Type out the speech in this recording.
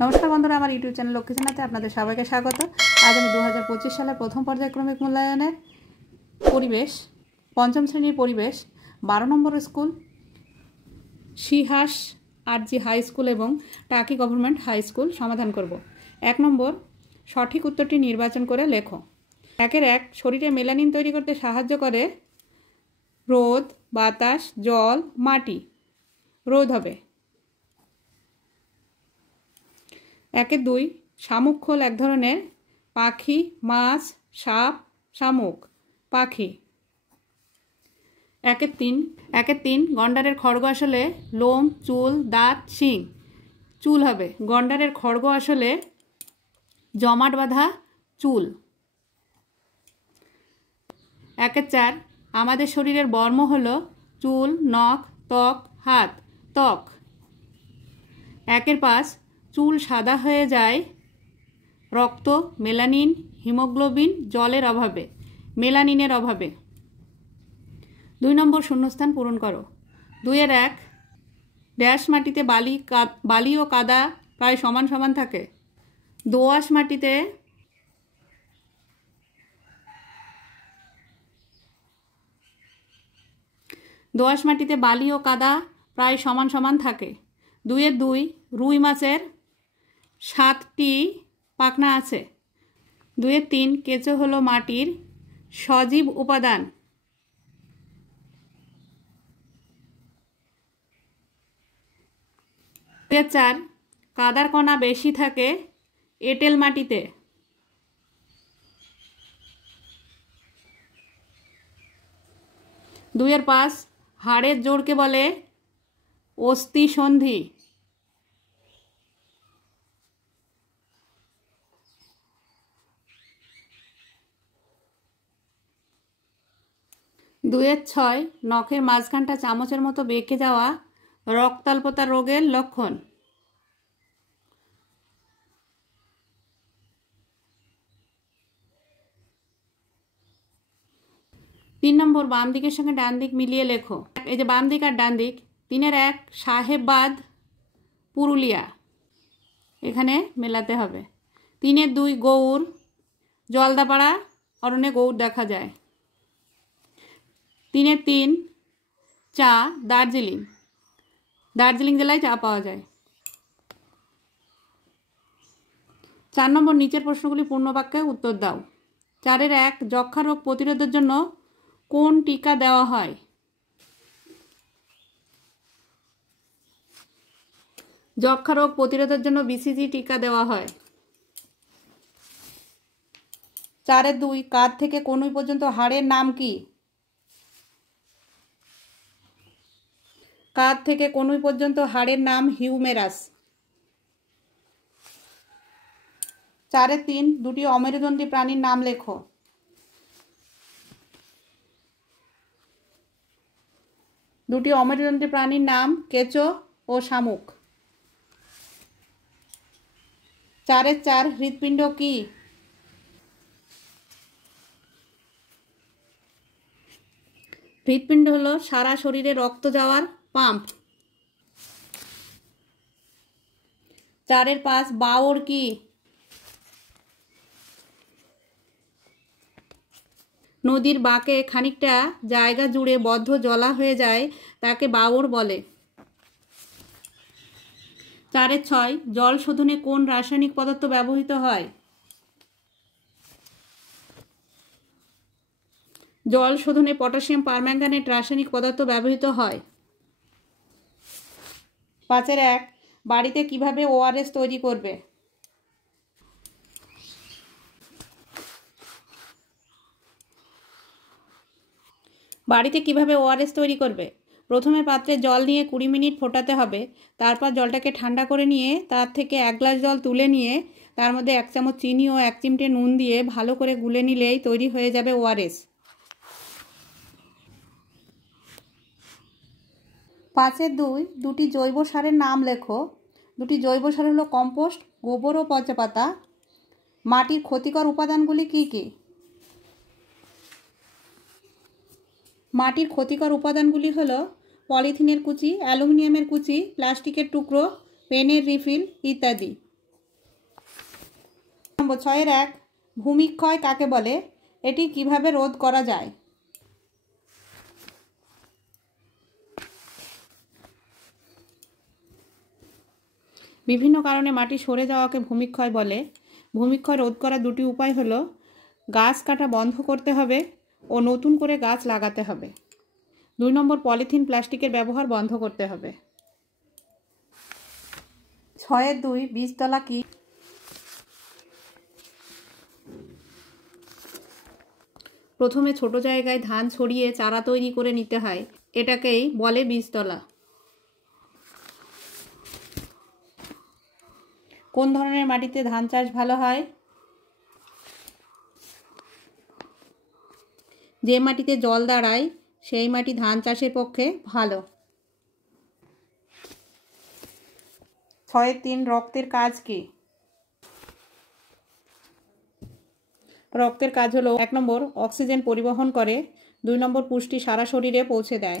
नमस्कार बंधुरा आमार यूट्यूब चैनल लक्ष्मी सेनाते आपनादेर सबाइके स्वागत। आज आमि 2025 सालेर प्रथम पर्यायक्रमिक मूल्यायनेर परिवेश पंचम श्रेणीर परिवेश 12 नम्बर स्कूल शिहास आरजी हाई स्कूल एवं टाकी गवर्नमेंट हाई स्कूल समाधान करब। 1 नम्बर सठिक उत्तरटी निर्वाचन करे लेखो। 1 शरीरे मेलानिन तैरी करते साहाज्य करे रोद बातास जल माटी। रोद हबे। 1-2 शामुक खोल एक धरनेर पाखी माछ साप शामुक पाखी। 1-3 गंडारेर खड़ग आसले लोम चूल दाँत शिंग चूल हबे। गंडारेर खड़ग आसले जमाट बाँधा चूल। 1-4 आमादेर शरीरेर बर्म हलो चूल नख त्वक हाथ त्वक। 1-5 चूल सादा हये जाए रक्त मेलानिन हिमोग्लोबिन जलेर अभावे मेलानिनेर अभावे। 2 नम्बर शून्यस्थान पूरण करो। 2-1 डैश माटीते बाली ओ कादा प्राय समान समान थाके। दोआँश माटीते बाली ओ कादा प्राय समान समान थाके। 2-2 रुई माछेर 7टी पाखना आछे। 2-3 केঁচো हलो माटिर सजीव उपादान। 2-4 कादार कणा बेशी थाके एटेल माटीते। 2-5 हाड़ेर जोड़के बोले अस्थि सन्धि। 2-6 नखेर माझखानटा चामचेर मतो बेঁকে जावा रक्ताल्पता रोगेर लक्षण। 3 नम्बर बाम दिकेर संगे डान दिक मिलिए लेखो। এই যে বাম দিক আর ডান দিক। 3-1 সাহেববাদ পুরুলিয়া এখানে মেলাতে হবে। 3-2 গৌড় জলদাপাড়া অরণ্যে গৌড় দেখা যায়। 3-3 চা দার্জিলিং দার্জিলিং জেলায় চা পাওয়া যায়। 4 নম্বর নিচের প্রশ্নগুলি পূর্ণ বাক্যে উত্তর দাও। 4-1 যক্ষ্মা রোগ প্রতিরোধের জন্য কোন টিকা দেওয়া হয়? যক্ষ্মা রোগ প্রতিরোধের জন্য বিসিজি টিকা দেওয়া হয়। 4-2 কাঁধ থেকে কনুই পর্যন্ত হাড়ের নাম কি? কাঁধ থেকে কনুই পর্যন্ত হাড়ের নাম হিউমেরাস। 4-3 দুটি অমেরুদণ্ডী প্রাণীর নাম লেখো। দুটি অমেরুদণ্ডী প্রাণীর নাম কেঁচো ও শামুক। 4-4 হৃৎপিণ্ড কি? হৃৎপিণ্ড হলো সারা শরীরে রক্ত যাওয়ার পাম্প। 4-5 বাওড় কি? নদীর বাঁকে খানিকটা জায়গা জুড়ে বদ্ধ জলা হয়ে যায় তাকে বাওড় বলে। 4-6 জল শোধনে কোন রাসায়নিক পদার্থ ব্যবহৃত হয়? জল শোধনে পটাশিয়াম পারম্যাঙ্গানেট রাসায়নিক পদার্থ ব্যবহৃত হয়। 5-1 বাড়িতে কিভাবে ওআরএস তৈরি করবে? বাড়িতে কিভাবে ওআরএস তৈরি করবে? প্রথমে পাত্রে জল নিয়ে 20 মিনিট ফোটাতে হবে। তারপর জলটাকে ঠান্ডা করে নিয়ে তার থেকে 1 গ্লাস জল তুলে নিয়ে তার মধ্যে 1 চামচ চিনি ও 1 চিমটে নুন দিয়ে ভালো করে গুলে নিলেই তৈরি হয়ে যাবে ওআরএস। 5-2 দুটি জৈব সারের নাম লেখো। দুটি জৈব সার হলো কম্পোস্ট গোবর ও পচা পাতা। মাটির ক্ষতিকর উপাদানগুলি কি কি? মাটির ক্ষতিকর উপাদানগুলি হলো পলিথিনের কুচি অ্যালুমিনিয়ামের কুচি প্লাস্টিকের টুকরো পেনের রিফিল ইত্যাদি। নম্বর 6-1 ভূমিক্ষয় কাকে বলে, এটি কিভাবে রোধ করা যায়? বিভিন্ন কারণে মাটি সরে যাওয়াকে ভূমিক্ষয় বলে। ভূমিক্ষয় রোধ করার দুটি উপায় হলো গাছ কাটা বন্ধ করতে হবে ও নতুন করে গাছ লাগাতে হবে। 2 নম্বর পলিথিন প্লাস্টিকের ব্যবহার বন্ধ করতে হবে। 6-2 বীজতলা কি? প্রথমে ছোট জায়গায় ধান ছড়িয়ে চারা তৈরি করে নিতে হয়, এটাকেই বলে বীজতলা। কোন ধরনের মাটিতে ধান চাষ ভালো হয়? যে মাটিতে জল দাঁড়ায় সেই মাটি ধান চাষের পক্ষে ভালো। 6-3 রক্তের কাজ কি? রক্তের কাজ হলো 1 নম্বর অক্সিজেন পরিবহন করে, 2 নম্বর পুষ্টি সারা শরীরে পৌঁছে দেয়।